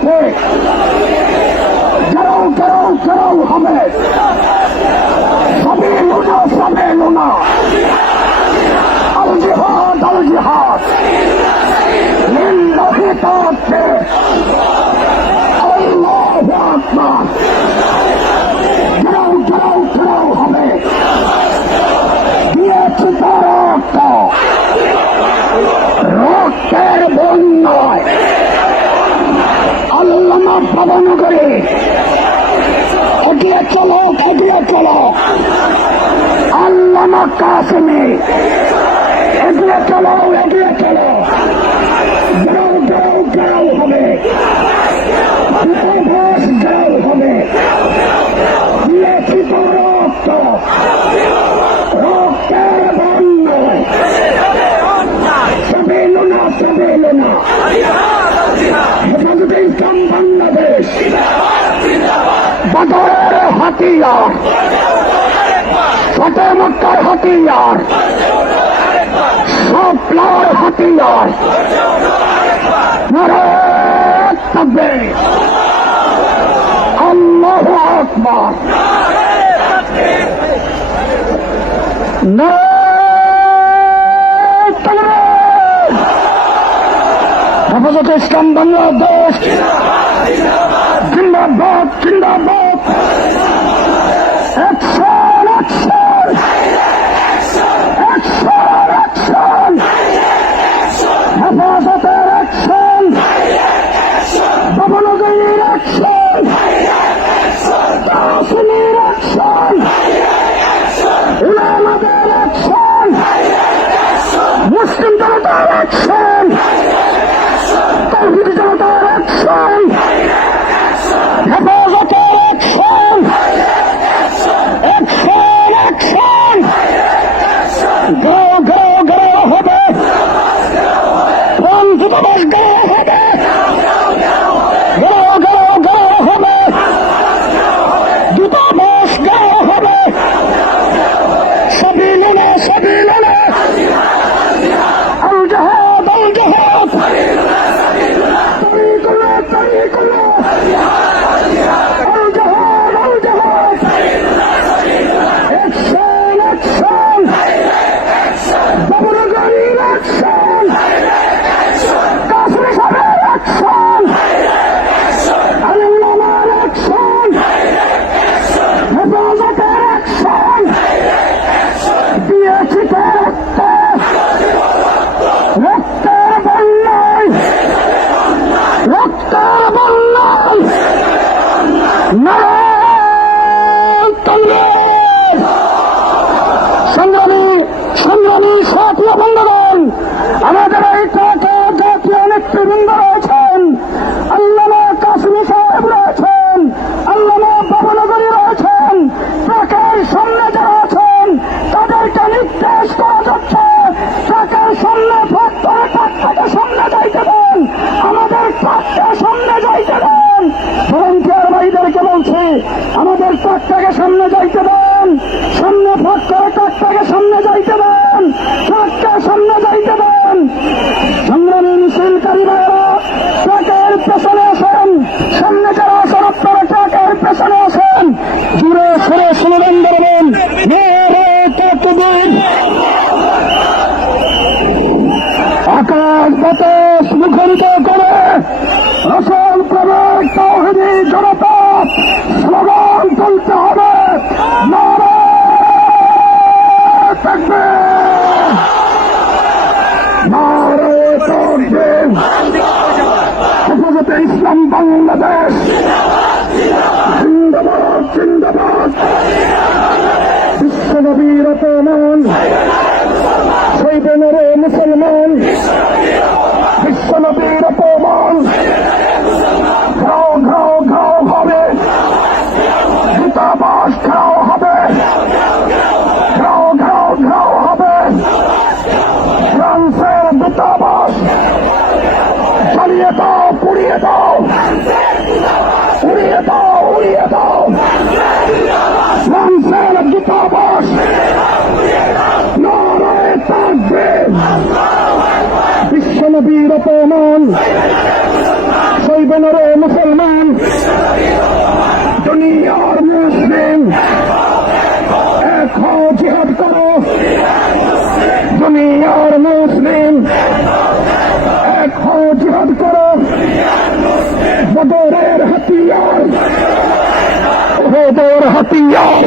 পথে গেরাও গেরাও গেরাও হবে। সবে লুনা সবে লুনা, আল জিহাদ আল জিহাদ লিল্লাহি তাআলা, আল্লাহু আকবার। গেরাও গেরাও গেরাও হবে। দিয়েছি তার রক্ত, রক্তের বন্যায় আল্লামা ভবনগরে এগিয়ে চলো, এগিয়ে চলো। আল্লামা কাসেমে এগিয়ে চলো, এগিয়ে চলো। গেরাও গেরাও গেরাও হবে, ঘোষ গেরাও হবে। দিয়েছি তো রক্ত, রক্তের বন্যায় সবে লুনা সবে লুনা। হেফাজতে ইসলাম বাংলাদেশ বদরের হাতিয়ার, ফতে মক্কার হাতিয়ার, সবলার হাতিয়ার। নারায়ে তাকবীর, আল্লাহু আকবার। নারায়ে তাকবীর। হেফাজতে ইসলাম বাংলাদেশ জিন্দাবাদ, জিন্দাবাদ। Action, action, action, action. হেফাজতের অ্যাকশন, ভবনগরীর অ্যাকশন, কাসেমের অ্যাকশন, উলামাদের অ্যাকশন, মুসলিম জনতার অ্যাকশন, তাওহীদি জনতার অ্যাকশন, হেফাজতের অ্যাকশন, অ্যাকশন, অ্যাকশন। গাও গাও গাও হবে, দূতাবাস গাও হবে, গাও গাও গাও হবে, দূতাবাস গাও হবে। সবই লুনা সবই লুনা, আল জিহাদ আল জিহাদ, তরিকুল্লাহ তরিকুল্লাহ, আল জিহাদ আল জিহাদ। অ্যাকশন, অ্যাকশন, ভবনগরীর অ্যাকশন, কাসেম সাহেবের অ্যাকশন, আল্লামার অ্যাকশন, হেফাজতের অ্যাকশন। দিয়েছি তো রক্ত, রক্তের বন্যায়, রক্তের বন্যায়। নারায়ে তাকবীর। সংগ্রামী সংগ্রামী সাথী বন্ধুগণ, আমাদের এই ট্রাকে জাতীয় নেতৃবৃন্দ রয়েছেন। আল্লামা কাসেমী সাহেব রয়েছেন, আল্লামা ভবনগরী রয়েছেন। ট্রাকের সামনে যারা আছেন তাদেরকে নির্দেশ করা যাচ্ছে ট্রাকের সামনে ফাঁক করে ট্রাকটাকে সামনে যাইতে দেন, আমাদের ট্রাককে সামনে যাইতে দেন। ভলান্টিয়ার ভাইদেরকে বলছি, আমাদের ট্রাকটাকে সামনে যাইতে দেন, সামনে ফাঁক করে ট্রাকটাকে সামনে যাইতে দেন, ট্রাককে সামনে যাইতে দেন। সংগ্রামী মিছিলকারী ভাইয়েরা ট্রাকের পেছনে আসেন, সামনে যারা আছেন আপনারা ট্রাকের পেছনে আসেন। জুড়ে সরে স্লোগান দেবেন, নারায়ে তাকবীর। আকাশ বাতাস মুখরিত করে রসুল প্রেমিক তাওহীদি জনতা স্লোগান তুলতে হবে, নারায়ে তাকবীর, নারায়ে তাকবীর। হেফাজতে ইসলাম বাংলাদেশ জিন্দাবাদ, জিন্দাবাদ। বিশ্বনবীর অপমান সইবে না রে মুসলমান, বিশ্বনবীর অপমান। ঘাও ঘাও ঘাও হবে, দূতাবাস ঘাও হবে, ঘাও ঘাও ঘাও হবে। ফ্রান্সের দূতাবাস জ্বালিয়ে দাও, পুড়িয়ে দাও, উড়িয়ে দাও, উড়িয়ে দাও। ফ্রান্সের দূতাবাস। নারায়ে তাকবীর। বিশ্বনবীর অপমান সইবে না রে মুসলমান। দুনিয়ার মুসলিম এক হও, জিহাদ করো। দুনিয়ার মুসলিম এক হও, জিহাদ করো। বদরের হাতিয়ার, বদর হাতিয়ার